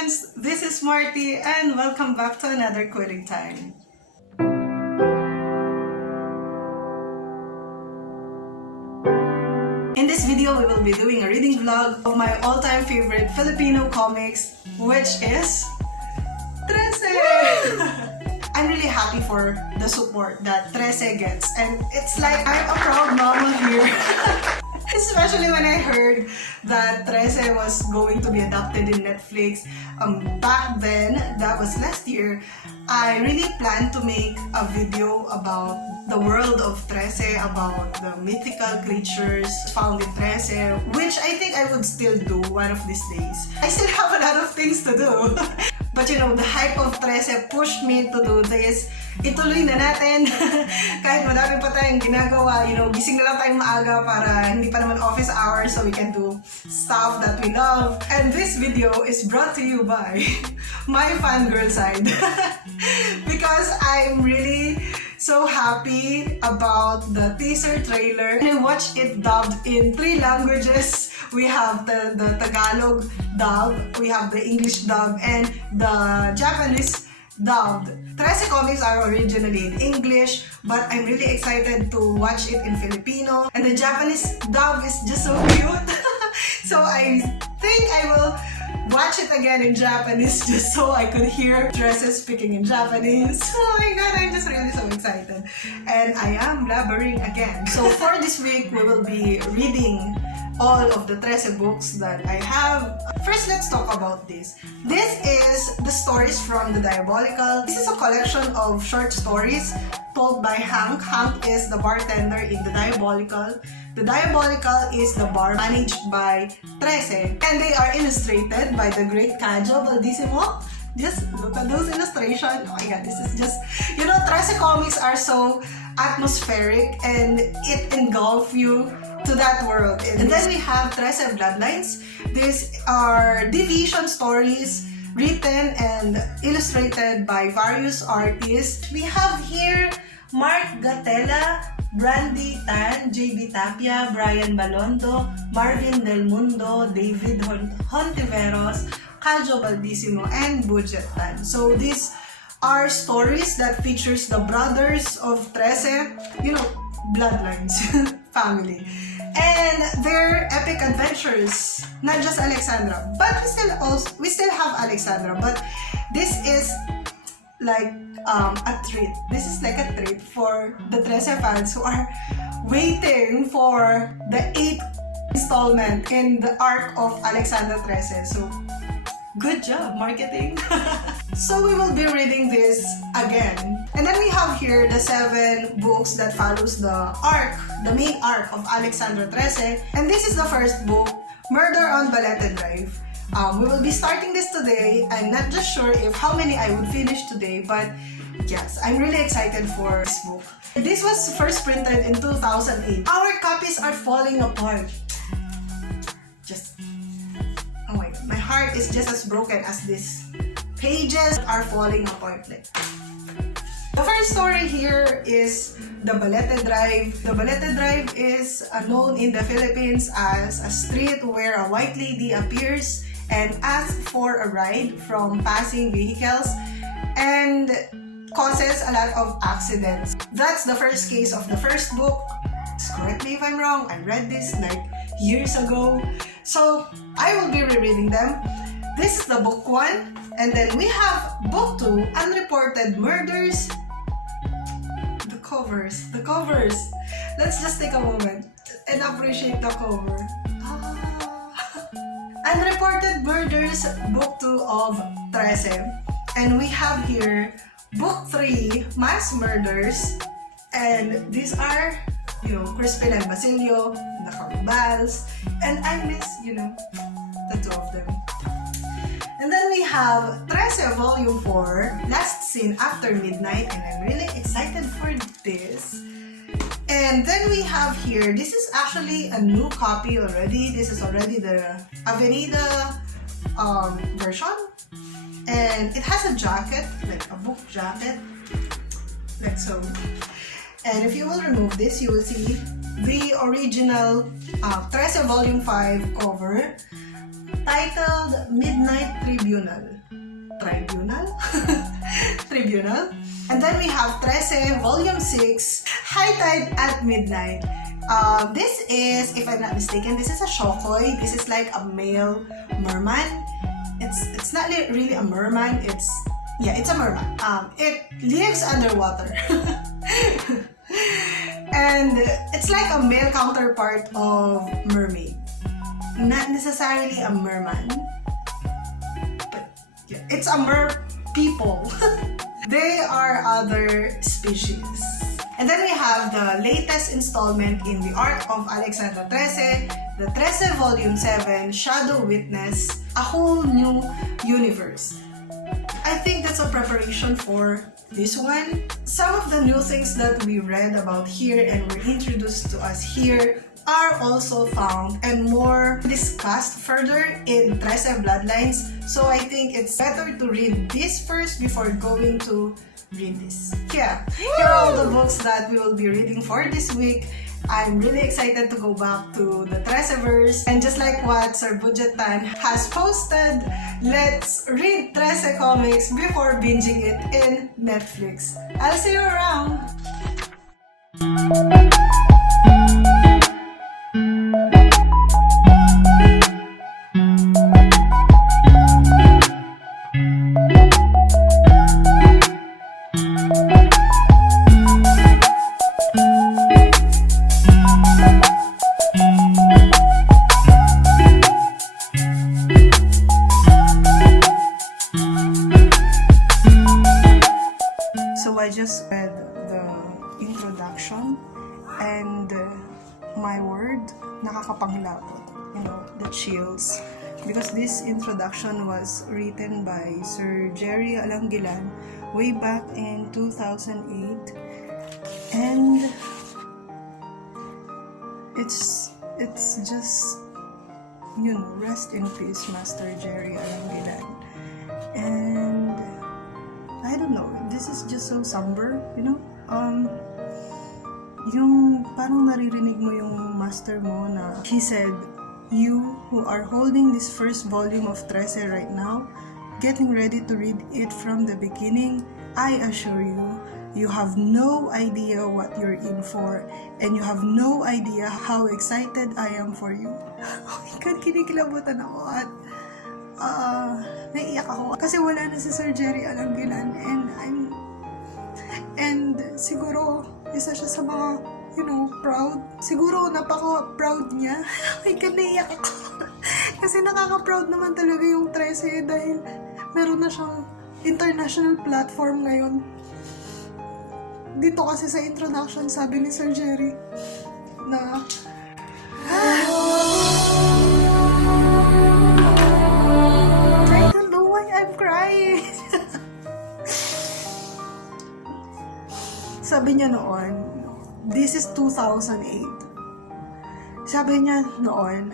friends! This is Marty and welcome back to another quitting time. In this video, we will be doing a reading vlog of my all-time favorite Filipino comics, which is Trese! I'm really happy for the support that Trese gets, and it's like I'm a proud mama here. Especially when I heard that Trese was going to be adapted in Netflix. Back then, that was last year, I really planned to make a video about the world of Trese, about the mythical creatures found in Trese, which I think I would still do one of these days. I still have a lot of things to do. But you know, the hype of Trese pushed me to do this. Ituloy na natin. Kahit madami pa tayong ginagawa, you know, gising na lang tayong maaga para hindi pa naman office hours so we can do stuff that we love. And this video is brought to you by my fangirl side. Because I'm really so happy about the teaser trailer. I watched it dubbed in 3 languages. We have the Tagalog dub, we have the English dub, and the Japanese dubbed. Trese comics are originally in English, but I'm really excited to watch it in Filipino. And the Japanese dub is just so cute. So I think I will watch it again in Japanese just so I could hear Trese speaking in Japanese. Oh my god, I'm just really so excited. And I am blabbering again. So for this week, we will be reading all of the Trese books that I have. First, let's talk about this. This is the stories from The Diabolical. This is a collection of short stories told by Hank. Hank is the bartender in The Diabolical. The Diabolical is the bar managed by Trese, and they are illustrated by the great Kajo Baldissimo. Just look at those illustrations. Oh my god, this is just, you know, Trese comics are so atmospheric and it engulfs you to that world. And then we have Trese Bloodlines. These are division stories written and illustrated by various artists. We have here Mark Gatella, Brandy Tan, JB Tapia, Brian Balondo, Marvin Del Mundo, David Hontiveros, Kajo Baldissimo, and Budjette Tan. So these are stories that features the brothers of Trese, you know, bloodlines, family, and their epic adventures. Not just Alexandra, but we still have Alexandra, but this is like a treat. This is like a treat for the Trese fans who are waiting for the 8th installment in the arc of Alexandra Trese. So, good job, marketing! So we will be reading this again. And then we have here the 7 books that follows the arc, the main arc of Alexandra Trese. And this is the first book, Murder on Budjette Drive. We will be starting this today. I'm not just sure if how many I would finish today, but yes, I'm really excited for this book. This was first printed in 2008. Our copies are falling apart. Just, oh my god, my heart is just as broken as this. Pages are falling apart. Like. The first story here is the Budjette Drive. The Budjette Drive is known in the Philippines as a street where a white lady appears and asks for a ride from passing vehicles and causes a lot of accidents. That's the first case of the first book. Correct me if I'm wrong, I read this like years ago. So I will be rereading them. This is the book 1. And then we have book 2, Unreported Murders. The covers. Let's just take a moment and appreciate the cover. Unreported Murders, book 2 of Trese. And we have here book 3, Mass Murders. And these are, you know, Crispin and Basilio, the Carbals. And I miss, you know, the 2 of them. And then we have Trese Volume 4, Last Scene After Midnight, and I'm really excited for this. And then we have here, this is actually a new copy already. This is already the Avenida version. And it has a jacket, like a book jacket, like so. And if you will remove this, you will see the original Trese Volume 5 cover. titled Midnight Tribunal. Tribunal. And then we have Trese, Volume 6, High Tide at Midnight. This is, if I'm not mistaken, this is a shokoy. This is like a male merman. It's not really a merman. It's a merman. It lives underwater. And it's like a male counterpart of mermaid. Not necessarily a merman, but yeah, it's a mer people. They are other species. And then we have the latest installment in the arc of Alexandra Trese, the Trese Volume 7, Shadow Witness, A Whole New Universe. I think that's a preparation for this one. Some of the new things that we read about here and were introduced to us here are also found and more discussed further in Trese Bloodlines. So I think it's better to read this first before going to read this. Yeah, here are all the books that we will be reading for this week. I'm really excited to go back to the Treseverse. And just like what Sir Budjette Tan has posted, let's read Trese comics before binging it in Netflix. I'll see you around! I just read the introduction and my word, nakakapanglapot, you know, the chills. Because this introduction was written by Sir Jerry Alangilan way back in 2008, and it's just, you know, rest in peace, Master Jerry Alangilan. And I don't know, this is just so somber, you know? Yung parang naririnig mo yung master mo na he said, "You who are holding this first volume of Trese right now, getting ready to read it from the beginning, I assure you, you have no idea what you're in for, and you have no idea how excited I am for you." Oh my God, kinikilabutan ako at naiiyak ako kasi wala na si Sir Jerry Alangilan, and siguro isa siya sa mga, you know, proud. Siguro napaka-proud niya. Ay, naiiyak ako. Kasi nakaka-proud naman talaga yung Trese dahil meron na siyang international platform ngayon. Dito kasi sa introduction, sabi ni Sir Jerry na I don't know why I'm crying. Sabi niya noon, this is 2008. Sabi niya noon,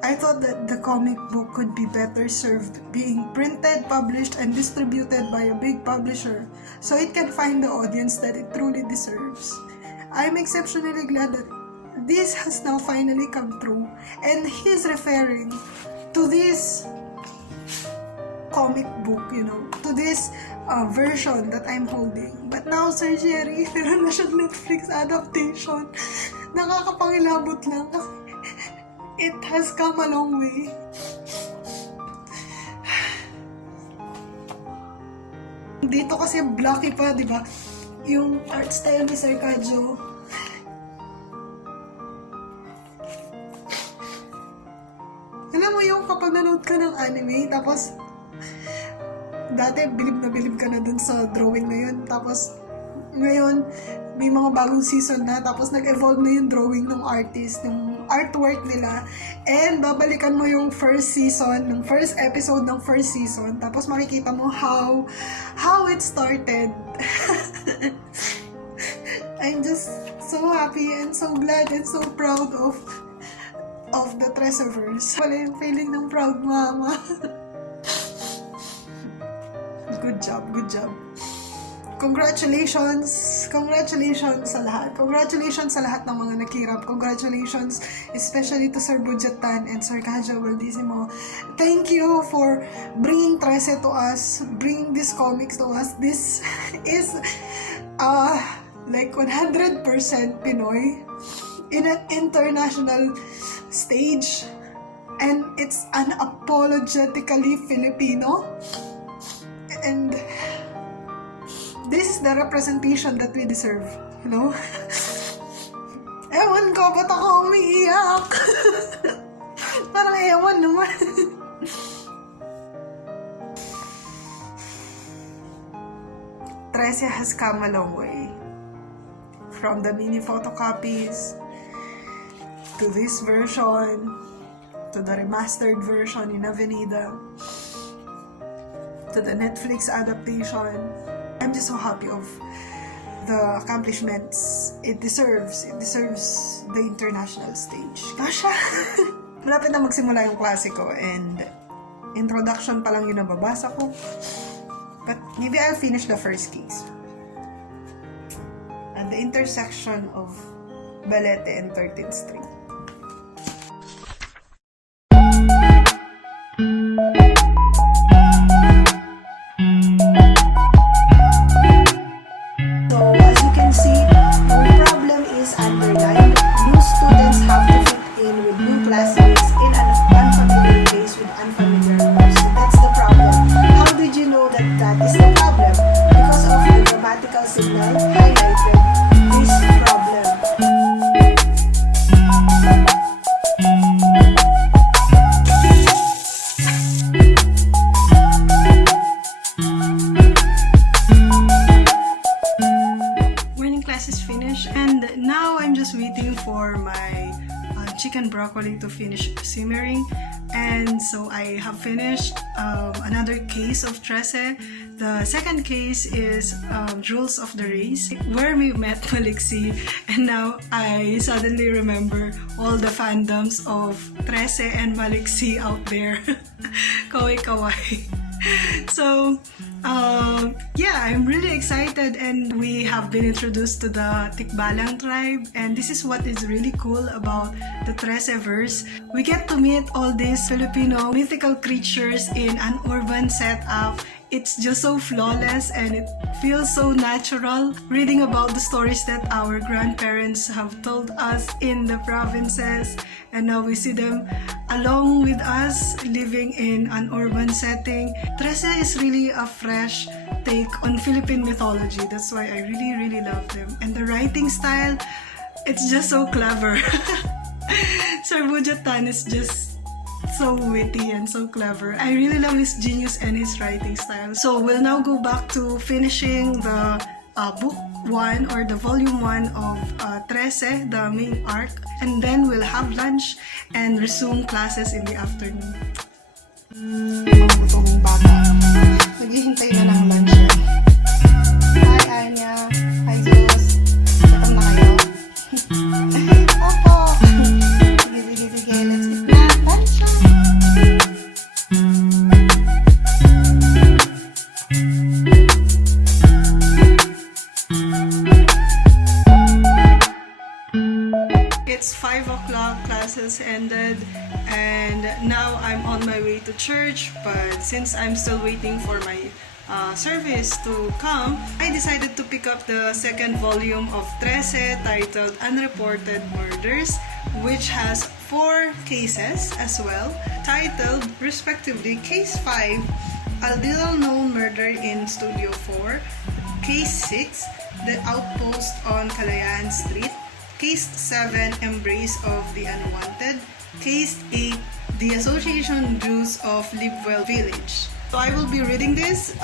I thought that the comic book could be better served being printed, published, and distributed by a big publisher so it can find the audience that it truly deserves. I'm exceptionally glad that this has now finally come true, and he's referring to this comic book, you know, to this version that I'm holding. But now, Sir Jerry, meron na siyang Netflix adaptation. Nakakapangilabot lang kasi it has come a long way. Dito kasi blocky pa, di ba? Yung art style ni Sir Kadjo. Alam mo yung kapag nanood ka ng anime, tapos dati bilib ka na dun sa drawing na yun, tapos ngayon may mga bagong season na, tapos nag-evolve na yung drawing ng artist, yung artwork nila, and babalikan mo yung first season, yung first episode ng first season, tapos makikita mo how it started. I'm just so happy and so glad and so proud of the Treseverse. Wala yung feeling ng proud mama. Good job. Congratulations! Congratulations sa lahat. Congratulations sa lahat ng mga nakirap. Congratulations especially to Sir Budjette Tan and Sir Baldissimo. Thank you for bringing Trese to us, bringing this comics to us. This is like 100% Pinoy in an international stage, and it's unapologetically Filipino, and this is the representation that we deserve, you know? Ewan ko, ba't ako umiiyak? Parang ewan naman. Trese has come a long way. From the mini photocopies, to this version, to the remastered version in Avenida, to the Netflix adaptation. I'm just so happy of the accomplishments it deserves. It deserves the international stage. Kasha! Malapit na magsimula yung klasiko, and introduction pa lang yung nababasa ko. But maybe I'll finish the first case. At the intersection of Balete and 13th Street. Chicken broccoli to finish simmering, and so I have finished another case of Trese. The second case is Rules of the Race, where we met Maliksi, and now I suddenly remember all the fandoms of Trese and Maliksi out there. Kawai. So yeah, I'm really excited, and we have been introduced to the Tikbalang tribe, and this is what is really cool about the Treseverse. We get to meet all these Filipino mythical creatures in an urban setup. It's just so flawless, and it feels so natural reading about the stories that our grandparents have told us in the provinces, and now we see them along with us living in an urban setting. Trese is really a fresh take on Philippine mythology. That's why I really love them. And the writing style, it's just so clever. Sir Budjette Tan is just so witty and so clever. I really love his genius and his writing style. So we'll now go back to finishing the book 1 or the volume 1 of Trese, the main arc, and then we'll have lunch and resume classes in the afternoon. Mga bata. Naghihintay na ng lunch yan. Hi, Anya. Hi, Diyos. Satam na kayo? Opo. Sige. Let's eat na. Lunch na. It's 5 o'clock, classes ended, and now I'm on my way to church, but since I'm still waiting for my service to come, I decided to pick up the second volume of Trese titled Unreported Murders, which has 4 cases as well, titled respectively Case 5, A Little Known Murder in Studio 4, Case 6, The Outpost on Kalayaan Street, Case 7, Embrace of the Unwanted, Case 8, The Association Jews of Libwell Village. So I will be reading this.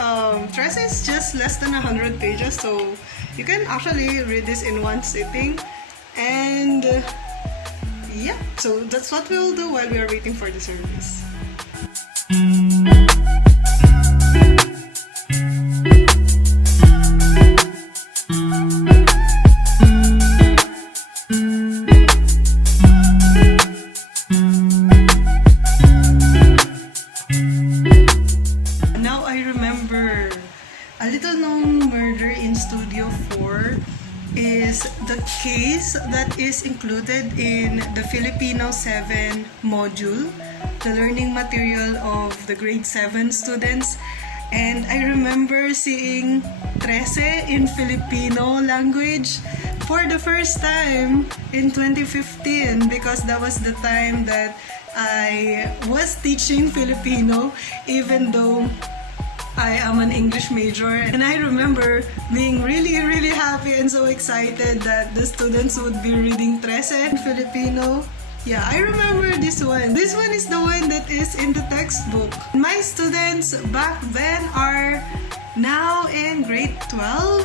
Trese is just less than 100 pages, so you can actually read this in one sitting. And yeah, so that's what we'll do while we are waiting for the service. is the case that is included in the Filipino 7 module, the learning material of the grade 7 students. And I remember seeing Trese in Filipino language for the first time in 2015 because that was the time that I was teaching Filipino even though I am an English major. And I remember being really happy and so excited that the students would be reading Trese in Filipino. Yeah, I remember this one. This one is the one that is in the textbook. My students back then are now in grade 12,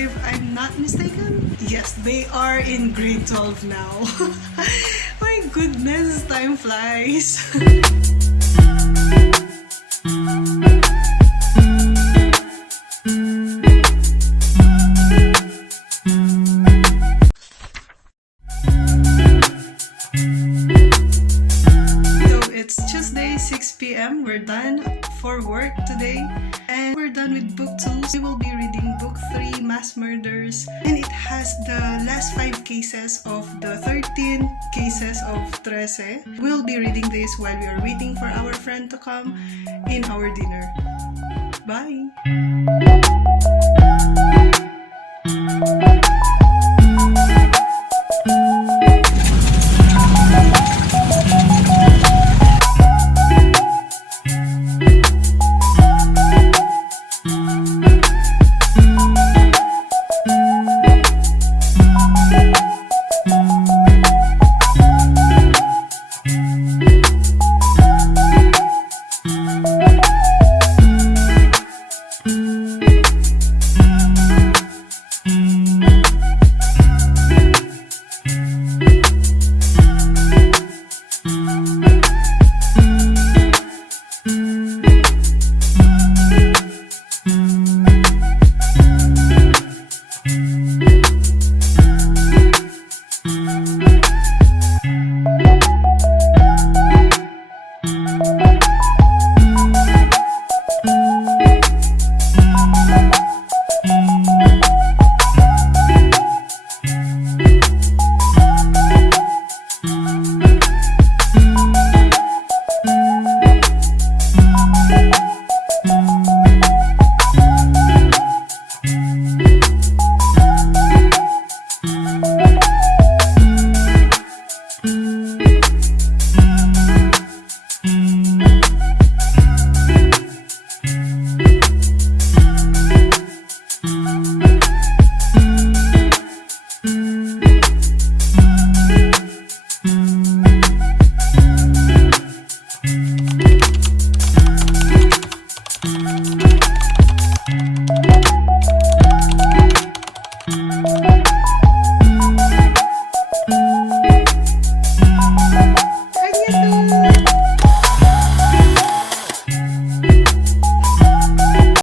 if I'm not mistaken. Yes, they are in grade 12 now. My goodness, time flies. It's Tuesday, 6 p.m. We're done for work today and we're done with book 2. We will be reading book 3, Mass Murders, and it has the last 5 cases of the 13 cases of Trese. We'll be reading this while we are waiting for our friend to come in our dinner. Bye!